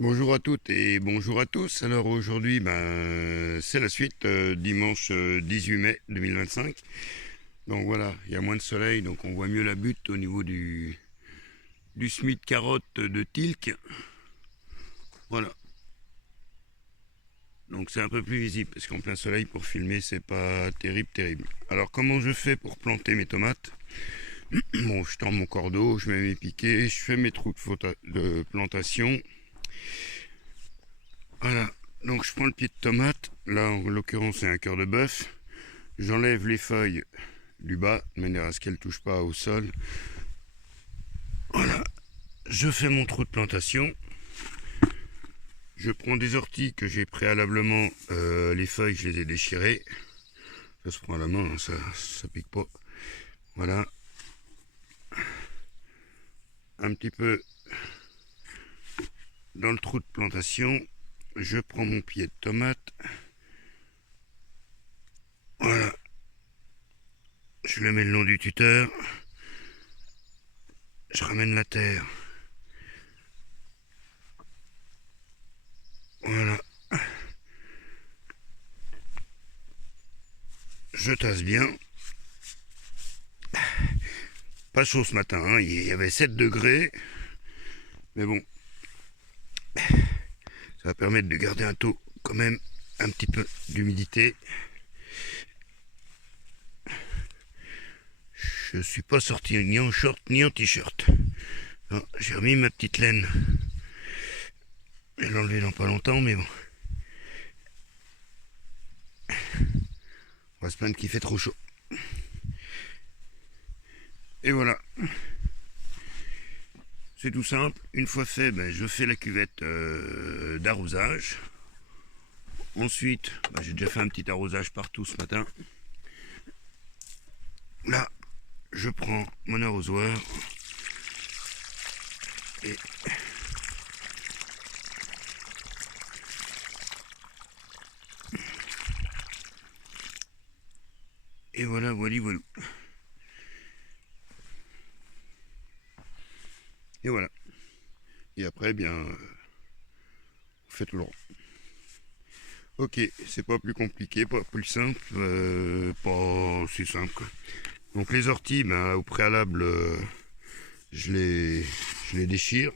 Bonjour à toutes et bonjour à tous. Alors aujourd'hui, c'est la suite, dimanche 18 mai 2025. Donc voilà, il y a moins de soleil, donc on voit mieux la butte au niveau du Smith carotte de Tilk. Voilà, donc c'est un peu plus visible parce qu'en plein soleil pour filmer, c'est pas terrible. Alors comment je fais pour planter mes tomates? Bon, je tends mon cordeau, je mets mes piquets, je fais mes trous de plantation. Voilà, donc je prends le pied de tomate, là en l'occurrence c'est un cœur de bœuf, j'enlève les feuilles du bas de manière à ce qu'elles ne touchent pas au sol. Voilà, je fais mon trou de plantation, je prends des orties que j'ai préalablement, les feuilles je les ai déchirées, ça se prend à la main, ça pique pas. Voilà, un petit peu dans le trou de plantation, je prends mon pied de tomate, voilà, je le mets le long du tuteur, je ramène la terre, voilà, je tasse bien. Pas chaud ce matin, hein. Il y avait 7 degrés, mais bon, ça va permettre de garder un taux quand même un petit peu d'humidité. Je suis pas sorti ni en short ni en t-shirt. J'ai remis ma petite laine. Je vais l'enlever dans pas longtemps, mais bon. On va se plaindre qu'il fait trop chaud. Et voilà. C'est tout simple. Une fois fait, je fais la cuvette d'arrosage. Ensuite, j'ai déjà fait un petit arrosage partout ce matin. Là, je prends mon arrosoir et voilà, voilà. Et voilà. Et après, on fait tout le rond. Ok, c'est pas plus compliqué, pas plus simple, pas si simple quoi. Donc les orties, au préalable, je les déchire.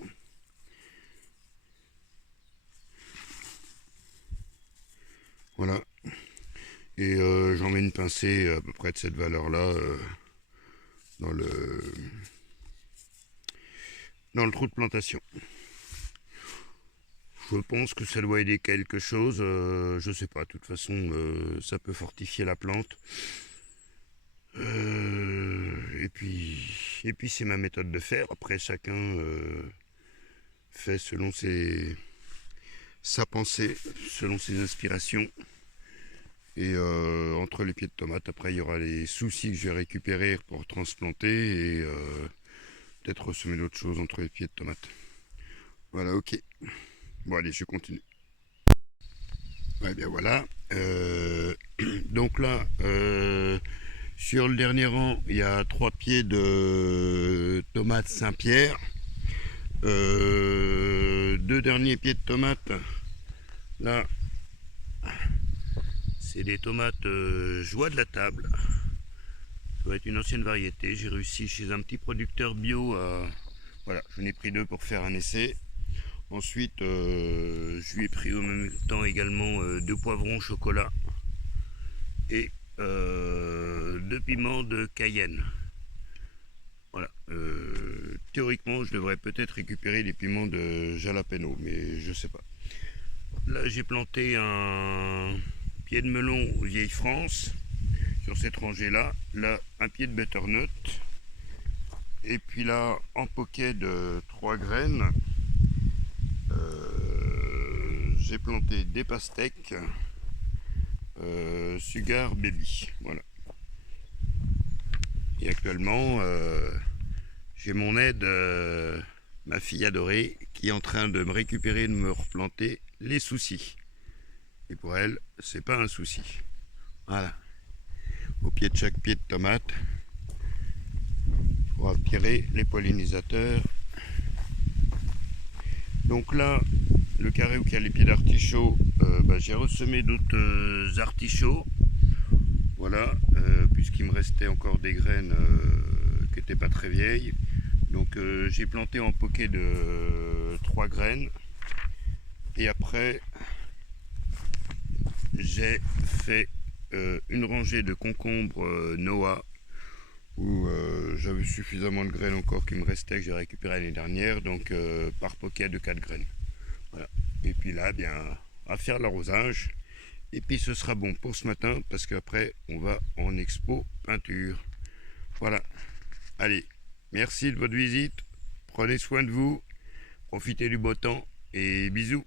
Voilà. Et j'en mets une pincée à peu près de cette valeur-là dans le trou de plantation. Je pense que ça doit aider quelque chose, je sais pas, de toute façon ça peut fortifier la plante. Et puis c'est ma méthode de faire. Après chacun fait selon sa pensée, selon ses inspirations. Et entre les pieds de tomate, après il y aura les soucis que je vais récupérer pour transplanter et peut-être semer d'autres choses entre les pieds de tomate. Voilà, ok. Bon allez, je continue. Ouais, bien voilà. Donc là, sur le dernier rang, il y a 3 pieds de tomates Saint-Pierre. 2 derniers pieds de tomates. Là, c'est des tomates joie de la table. Ça va être une ancienne variété. J'ai réussi chez un petit producteur bio à... Voilà, j'en ai pris 2 pour faire un essai. Ensuite, je lui ai pris au même temps également 2 poivrons chocolat et 2 piments de Cayenne. Voilà. Théoriquement, je devrais peut-être récupérer les piments de jalapeno, mais je sais pas. Là, j'ai planté un pied de melon vieille France sur cette rangée-là. Là, un pied de butternut. Et puis là, en poquet de 3 graines, j'ai planté des pastèques Sugar Baby. Voilà. Et actuellement, j'ai mon aide, ma fille adorée, qui est en train de me récupérer, de me replanter les soucis. Et pour elle, c'est pas un souci. Voilà. Au pied de chaque pied de tomate, pour attirer les pollinisateurs. Donc là, le carré où il y a les pieds d'artichaut, j'ai ressemé d'autres artichauts. Voilà, puisqu'il me restait encore des graines qui n'étaient pas très vieilles. Donc j'ai planté en poquet de 3 graines. Et après, j'ai fait une rangée de concombres Noah où j'avais suffisamment de graines encore qui me restaient, que j'ai récupéré l'année dernière, donc par poquet de 4 graines. Voilà. Et puis là, bien, à faire l'arrosage. Et puis ce sera bon pour ce matin parce qu'après on va en expo peinture. Voilà. Allez, merci de votre visite. Prenez soin de vous. Profitez du beau temps et bisous.